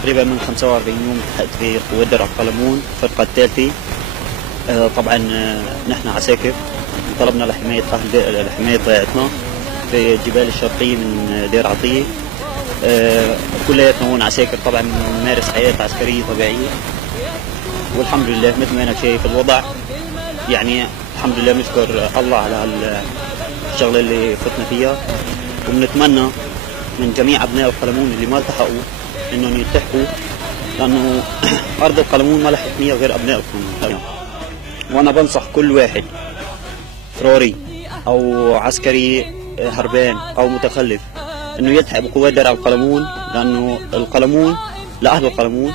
تقريبا من 45 يوم التحقت في قوات درع قلمون الفرقة الثالثة. طبعا نحن عساكر طلبنا لحماية ضيعتنا في الجبال الشرقية من دير عطية. كلياتنا هون عساكر طبعا نمارس حياة عسكرية طبيعية، والحمد لله مثل ما أنا شايف الوضع. يعني الحمد لله بنشكر الله على الشغلة اللي فتنا فيها، وبنتمنى من جميع أبناء القلمون اللي ما التحقوا إنهم يلتحقوا، لأنه أرض القلمون ما رح يحميها غير أبناء القلمون. وأنا بنصح كل واحد فروري أو عسكري هربان أو متخلف إنه يلتحق بقوات درع القلمون، لأنه القلمون لأهل القلمون.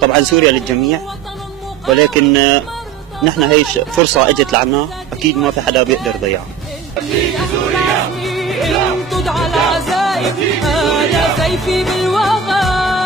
طبعا سوريا للجميع، ولكن نحن هي فرصة اجت لعنا، اكيد ما في حدا بيقدر يضيعها. هذا سيفي بالوغى.